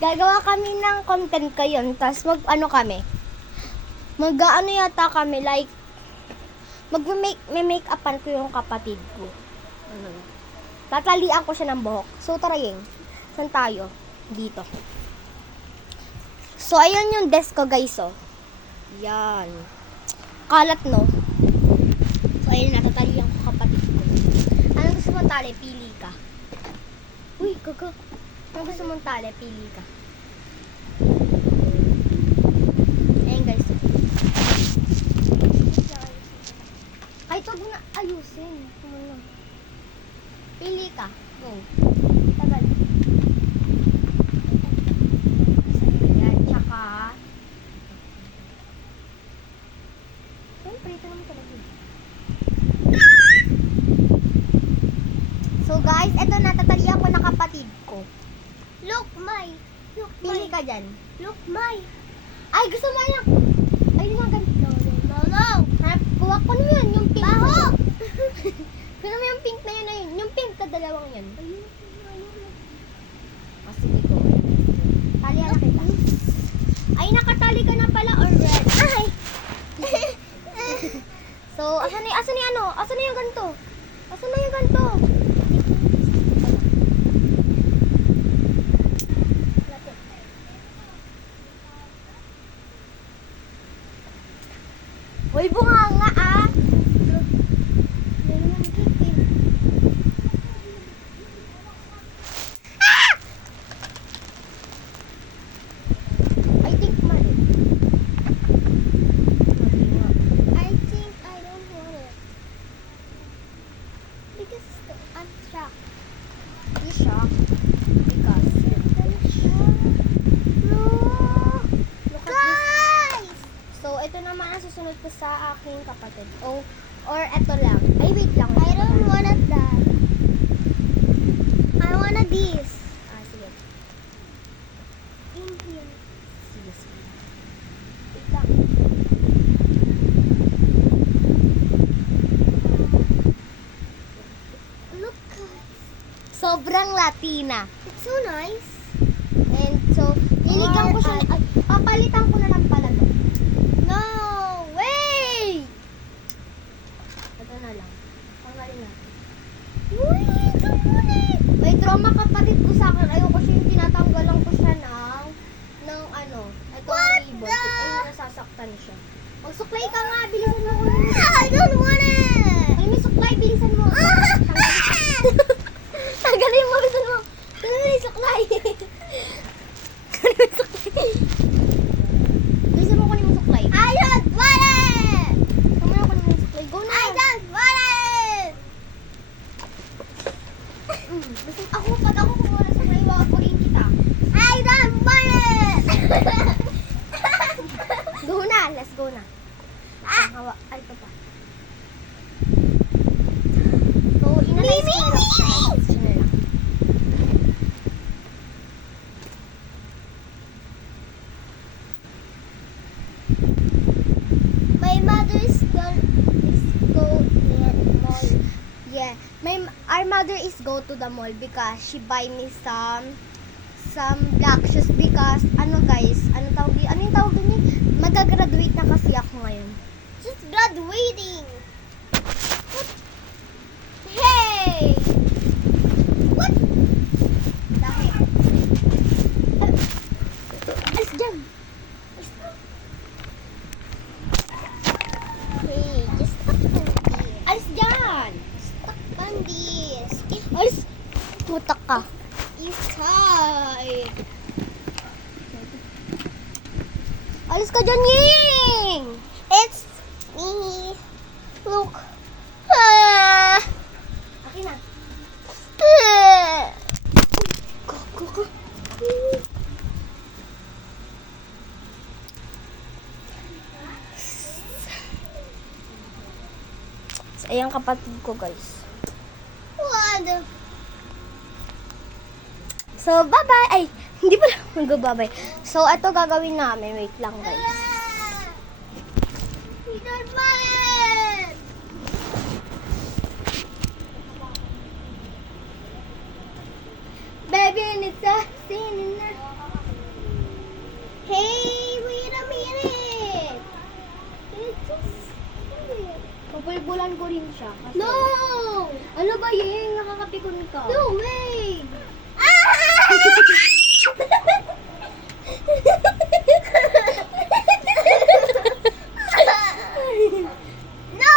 Gagawa kami ng content kayon, tapos mag-ano yata kami, like, make-upan ko yung kapatid ko. Tatalian ko siya ng buhok. So, tara yun. Saan tayo? Dito. So, ayun yung desk ko, guys, oh. Yan. Kalat, no? So, ayun, natatalian ko kapatid ko. Anong gusto mong tali? Pili ka. Uy, gaga. Anong gusto mong tali? Pili ka. Ayun, guys. Kahit huwag mo na ayusin. Pili ka. Go. Tagal. Yan. Tsaka. Siyempre, ito naman talaga. So guys, ito natatalian ko na kapatid ko. Look, May. Pili ka dyan. Look, May. Ay, gusto mo lang. Ay, yung mga ganito. No. Kuha ko naman yan, yung pink. Baho! Gusto mo yung pink na yun na yun. Yung pink na dalawang yun. O, sige ko. Talihan na kita. Ay, nakatali ka na pala already. Ay! So, asan na yung ganito? Asan na yung ganito? Uy, bunganga ah! I think mali. I think I don't want it. Because I'm shocked. You shocked? Because I'm shocked. No! Look at this. So, ito naman ang susunod ko sa aking kapatid. Oh, or ito lang. Ay, wait lang. I don't want that. I want this. Ah, sige. In here. Sige. Wait lang. Look, guys. Sobrang Latina. It's so nice. And so, niligang ko siya. Ay, papalitan ko na lang pala to. No way! Ito na lang. Tanggalin natin. Uy, ito muna. May drama kapatid ko sa akin. Ayoko siya yung tinatanggalan ko siya ng ano. Ito ang ribbon. Ay, nasasaktan siya. Magsuklay ka nga. Bilisan mo. I don't want it! Ay, may suklay. Bilisan mo. Tanggalin mo. Bilisan mo. Tanggalin yung suklay. Bilisan mo kunin mo suklay. I don't want it! Kamaya kunin mo suklay. Go na. I don't want it! Ako, pag ako kumuha na suklay, wakapurin kita. I don't want it! Go na. Let's go na. Hawa. Ay, ito pa. So, inalis ko na lang. My mother's go to the mall. Yeah, our mother is go to the mall because she buy me some black shoes because ano yung tawag din? Magagraduate na kasi ako ngayon. Just graduating. What? Hey! What? Dahil. Alis dyan. Hey, just stop on this. Alis dyan. Stop on this. Alis. Putak ka. Inside. Alis ka dyan, Ying! It's me. Look. Akin na. Go. So, ayan kapatid ko, guys. What? So, bye-bye. Ay, hindi pala mag-bye-bye. So, ito gagawin namin. Wait lang, guys. Baby, and it's a sin. Pupulbulan ko rin siya. Kasi... No! Ano ba yun? Nakakapikon ka. No way! No way! No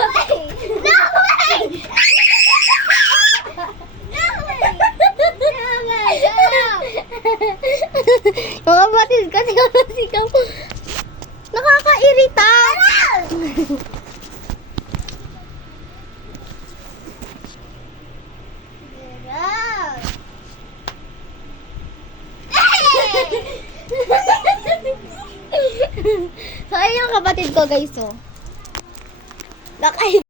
way! No way! No way! No way! Mga kapatid kasi sigaw. Nakakairita! So, ayun yung kapatid ko, guys, oh.